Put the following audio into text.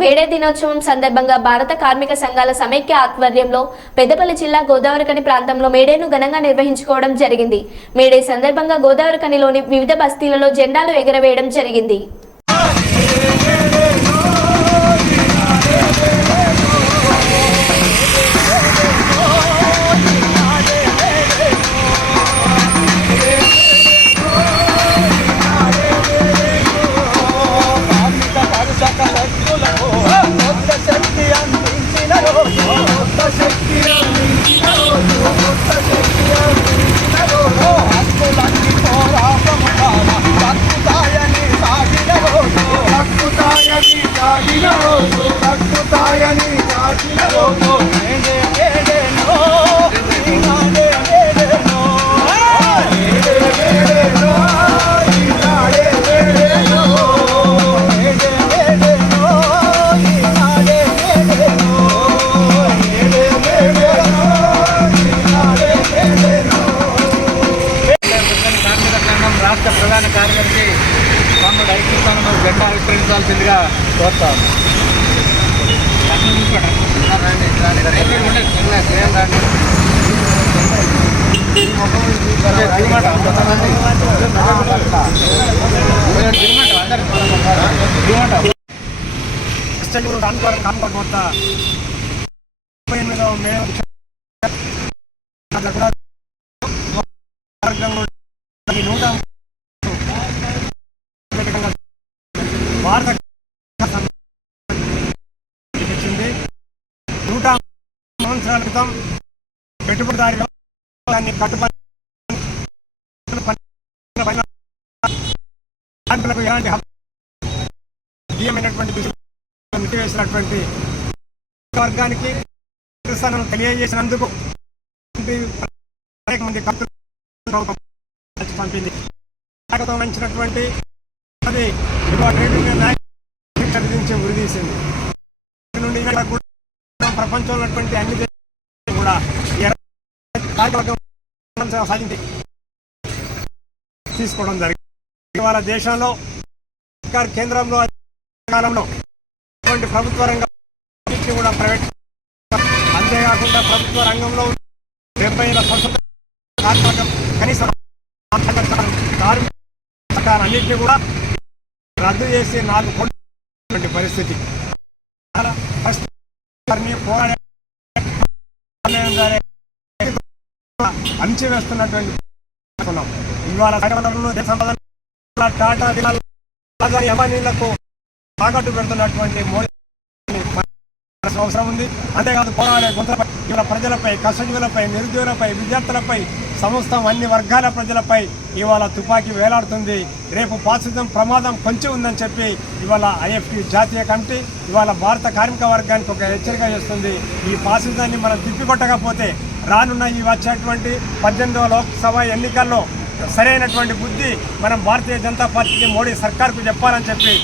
May Day దినోత్సవం సందర్భంగా భారత కార్మిక సంఘాల సమైక్య ఆధ్వర్యంలో పెద్దపల్లి జిల్లా గోదావరికని ప్రాంతంలో మేడేను ఘనంగా నిర్వహించుకోవడం జరిగింది. మేడే సందర్భంగా గోదావరికనిలోని వివిధ బస్తీలలో జెండాలు ఎగరవేయడం జరిగింది. సాగిన రోజు హక్కుతాయని సాగిన రోజు జెండా ఆవిష్కరించాల్సిందిగా కోరుతాం. చెల్లూరు రాన్పురం ముప్పై ఎనిమిదవ మే నూట భారత ఇచ్చింది. నూట సంవత్సరాల క్రితం పెట్టుబడిదారులు కార్మికులకు ఎలాంటి హక్కు నెట్టివేసినటువంటి వర్గానికి తెలియజేసినందుకు అనేక మంది కత్తులు పంపింది. స్వాగతం వహించినటువంటి అది యువ ట్రేడ్ యూనియన్ నాయకులు ఖరీదించి ఉరిదీసింది ఇక్కడ నుండి ఇక్కడ ప్రపంచంలో ఉన్నటువంటి అన్ని దేశాలు కూడా ఈ కార్యవర్గం సాధించి తీసుకోవడం జరిగింది. ఇవాళ దేశంలో సర్కార్ కేంద్రంలో కాలంలో ఇటువంటి ప్రభుత్వ రంగం కూడా ప్రైవేట్ అంతేకాకుండా ప్రభుత్వ రంగంలో డెబ్బై ఏళ్ళ సంస్థ కార్మిక కనీసం కార్మిక చట్టాలు అన్నింటినీ కూడా రద్దు చేసి నాలుగు కొట్టి పరిస్థితి. ఫస్ట్ అంచి వేస్తున్నటువంటి ఇవాళ టాటా దినాలు యమనీలకు తాకట్టు పెడుతున్నటువంటి మోడీ అవసరం ఉంది. అంతేకాదు పోరాడే గుంతలపై ఇవాళ ప్రజలపై కష్టజీవులపై నిరుద్యోగులపై విద్యార్థులపై సమస్తం అన్ని వర్గాల ప్రజలపై ఇవాళ తుపాకీ వేలాడుతుంది. రేపు పాశుద్ధం ప్రమాదం కొంచెం ఉందని చెప్పి ఇవాళ ఐఎఫ్టీ జాతీయ కమిటీ ఇవాళ భారత కార్మిక వర్గానికి ఒక హెచ్చరిక చేస్తుంది. ఈ పాసిజాన్ని మనం తిప్పికొట్టకపోతే రానున్న ఈ వచ్చేటువంటి పద్దెనిమిదవ లోక్సభ ఎన్నికల్లో సరైనటువంటి బుద్ధి మనం భారతీయ జనతా పార్టీకి మోడీ సర్కార్కు చెప్పాలని చెప్పి